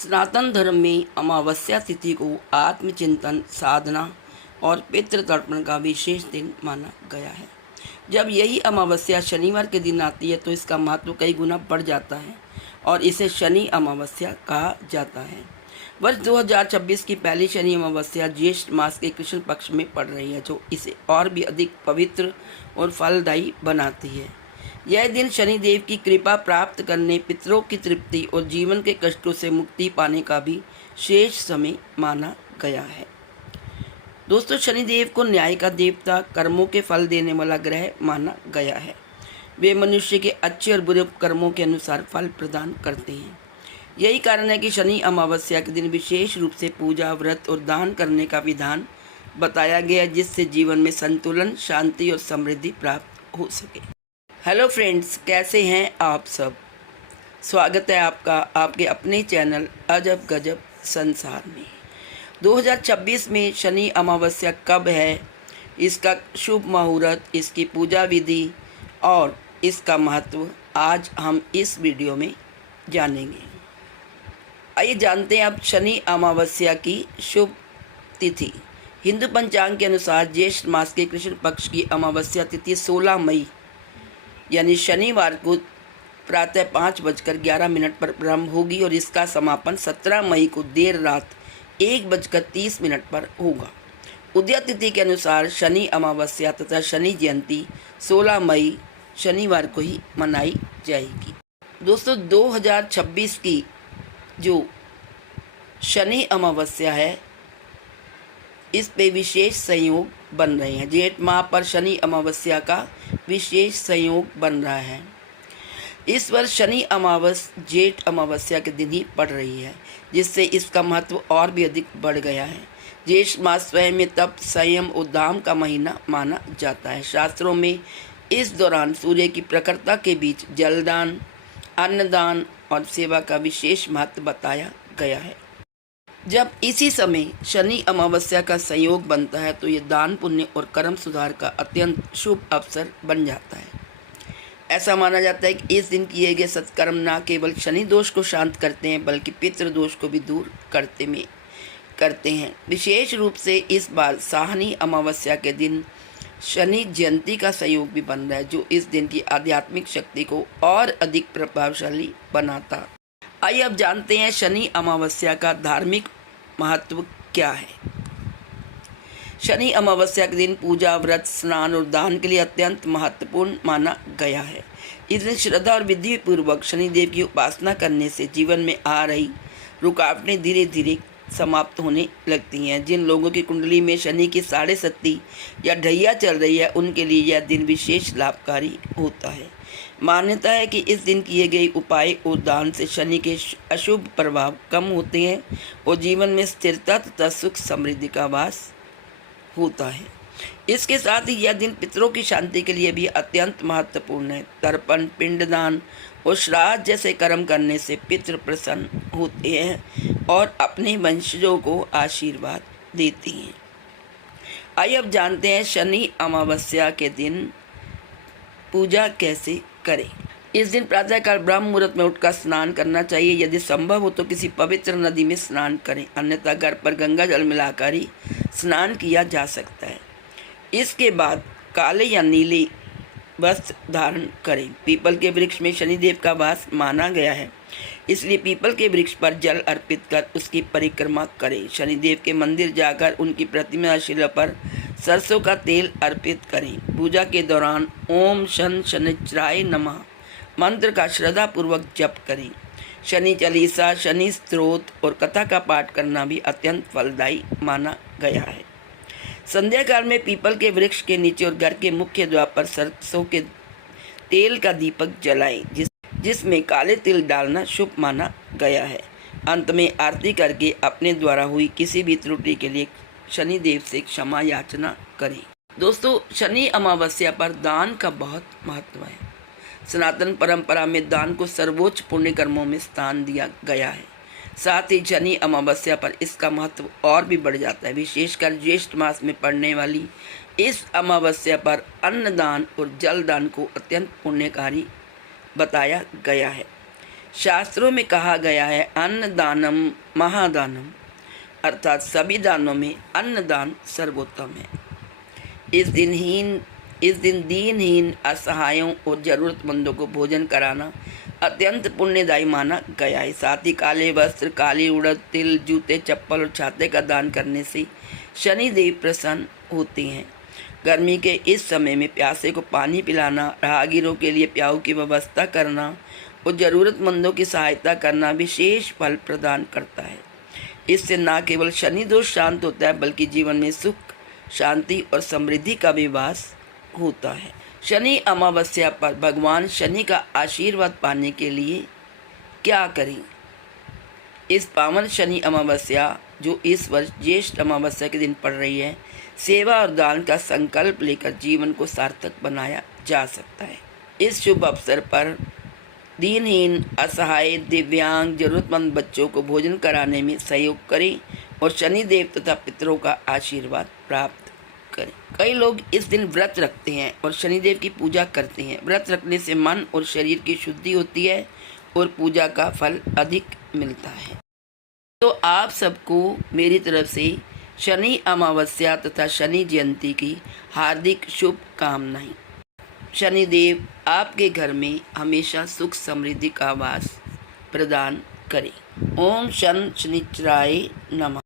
सनातन धर्म में अमावस्या तिथि को आत्मचिंतन, साधना और पितृ तर्पण का विशेष दिन माना गया है। जब यही अमावस्या शनिवार के दिन आती है तो इसका महत्व कई गुना बढ़ जाता है और इसे शनि अमावस्या कहा जाता है। वर्ष 2026 की पहली शनि अमावस्या ज्येष्ठ मास के कृष्ण पक्ष में पड़ रही है, जो इसे और भी अधिक पवित्र और फलदायी बनाती है। यह दिन शनिदेव की कृपा प्राप्त करने, पितरों की तृप्ति और जीवन के कष्टों से मुक्ति पाने का भी शेष समय माना गया है। दोस्तों, शनिदेव को न्याय का देवता, कर्मों के फल देने वाला ग्रह माना गया है। वे मनुष्य के अच्छे और बुरे कर्मों के अनुसार फल प्रदान करते हैं। यही कारण है कि शनि अमावस्या के दिन विशेष रूप से पूजा, व्रत और दान करने का विधान बताया गया है, जिससे जीवन में संतुलन, शांति और समृद्धि प्राप्त हो सके। हेलो फ्रेंड्स, कैसे हैं आप सब। स्वागत है आपका आपके अपने चैनल अजब गजब संसार में। 2026 में शनि अमावस्या कब है, इसका शुभ मुहूर्त, इसकी पूजा विधि और इसका महत्व आज हम इस वीडियो में जानेंगे। आइए जानते हैं अब शनि अमावस्या की शुभ तिथि। हिंदू पंचांग के अनुसार ज्येष्ठ मास के कृष्ण पक्ष की अमावस्या तिथि 16 मई यानी शनिवार को प्रातः 5:11 पर प्रारंभ होगी और इसका समापन 17 मई को देर रात 1:30 पर होगा। उदय तिथि के अनुसार शनि अमावस्या तथा शनि जयंती 16 मई शनिवार को ही मनाई जाएगी। दोस्तों, 2026 की जो शनि अमावस्या है, इस पे विशेष संयोग बन रहे हैं। जेठ माह पर शनि अमावस्या का विशेष संयोग बन रहा है। इस वर्ष शनि जेठ अमावस्या के दिन ही पड़ रही है, जिससे इसका महत्व और भी अधिक बढ़ गया है। ज्येष्ठ मास स्वयं में तप, संयम और दाम का महीना माना जाता है। शास्त्रों में इस दौरान सूर्य की प्रखरता के बीच जलदान, अन्नदान और सेवा का विशेष महत्व बताया गया है। जब इसी समय शनि अमावस्या का संयोग बनता है तो ये दान, पुण्य और कर्म सुधार का अत्यंत शुभ अवसर बन जाता है। ऐसा माना जाता है कि इस दिन किए गए सत्कर्म न केवल शनि दोष को शांत करते हैं, बल्कि पितृ दोष को भी दूर करते हैं। विशेष रूप से इस बार साहनी अमावस्या के दिन शनि जयंती का संयोग भी बन रहा है, जो इस दिन की आध्यात्मिक शक्ति को और अधिक प्रभावशाली बनाता। आइए अब जानते हैं शनि अमावस्या का धार्मिक महत्व क्या है। शनि अमावस्या के दिन पूजा, व्रत, स्नान और दान के लिए अत्यंत महत्वपूर्ण माना गया है। इस दिन श्रद्धा और विधि पूर्वक शनिदेव की उपासना करने से जीवन में आ रही रुकावटें धीरे धीरे समाप्त होने लगती हैं। जिन लोगों की कुंडली में शनि की 6.5 या ढैया चल रही है, उनके लिए यह दिन विशेष लाभकारी होता है। मान्यता है कि इस दिन किए गए उपाय और दान से शनि के अशुभ प्रभाव कम होते हैं और जीवन में स्थिरता तथा सुख समृद्धि का वास होता है। इसके साथ ही यह दिन पितरों की शांति के लिए भी अत्यंत महत्वपूर्ण है। तर्पण, पिंडदान और श्राद्ध जैसे कर्म करने से पितृ प्रसन्न होते हैं और अपने वंशजों को आशीर्वाद देते हैं। आइए अब जानते हैं शनि अमावस्या के दिन पूजा कैसे करें। इस दिन प्रातःकाल ब्रह्म मुहूर्त में उठकर स्नान करना चाहिए। यदि संभव हो तो किसी पवित्र नदी में स्नान करें, अन्यथा घर पर गंगा जल मिलाकर ही स्नान किया जा सकता है। इसके बाद काले या नीले वस्त्र धारण करें। पीपल के वृक्ष में शनिदेव का वास माना गया है, इसलिए पीपल के वृक्ष पर जल अर्पित कर उसकी परिक्रमा करें। शनिदेव के मंदिर जाकर उनकी प्रतिमा शिला पर सरसों का तेल अर्पित करें। पूजा के दौरान ओम शन शनिचराय नमः मंत्र का श्रद्धा पूर्वक जप करें। शनि चालीसा, शनि स्तोत्र और कथा का पाठ करना भी अत्यंत फलदायी माना गया है। संध्या काल में पीपल के वृक्ष के नीचे और घर के मुख्य द्वार पर सरसों के तेल का दीपक जलाएं, जिसमें काले तिल डालना शुभ माना गया है। अंत में आरती करके अपने द्वारा हुई किसी भी त्रुटि के लिए शनिदेव से क्षमा याचना करें। दोस्तों, शनि अमावस्या पर दान का बहुत महत्व है। सनातन परंपरा में दान को सर्वोच्च पुण्य कर्मों में स्थान दिया गया है। साथ ही शनि अमावस्या पर इसका महत्व और भी बढ़ जाता है। विशेषकर ज्येष्ठ मास में पड़ने वाली इस अमावस्या पर अन्नदान और जलदान को अत्यंत पुण्यकारी बताया गया है। शास्त्रों में कहा गया है अन्न दानम महादानम, अर्थात सभी दानों में अन्न दान सर्वोत्तम है। इस दिन दीनहीन, असहायों और ज़रूरतमंदों को भोजन कराना अत्यंत पुण्यदायी माना गया है। साथ ही काले वस्त्र, काली उड़द, तिल, जूते, चप्पल और छाते का दान करने से शनि देव प्रसन्न होते हैं। गर्मी के इस समय में प्यासे को पानी पिलाना, राहगीरों के लिए प्याऊ की व्यवस्था करना और ज़रूरतमंदों की सहायता करना विशेष फल प्रदान करता है। इससे न केवल शनि दोष शांत होता है, बल्कि जीवन में सुख, शांति और समृद्धि का भी वास होता है। शनि अमावस्या पर भगवान शनि का आशीर्वाद पाने के लिए क्या करें? इस पावन शनि अमावस्या जो इस वर्ष ज्येष्ठ अमावस्या के दिन पड़ रही है, सेवा और दान का संकल्प लेकर जीवन को सार्थक बनाया जा सकता है। इस शुभ अवसर पर दीनहीन, असहाय, दिव्यांग, जरूरतमंद बच्चों को भोजन कराने में सहयोग करें और शनि देव तथा पितरों का आशीर्वाद प्राप्त करें। कई लोग इस दिन व्रत रखते हैं और शनिदेव की पूजा करते हैं। व्रत रखने से मन और शरीर की शुद्धि होती है और पूजा का फल अधिक मिलता है। तो आप सबको मेरी तरफ से शनि अमावस्या तथा शनि जयंती की हार्दिक शुभकामनाएं। शनिदेव आपके घर में हमेशा सुख समृद्धि का वास प्रदान करें। ओम शनि शनिचराय नमः।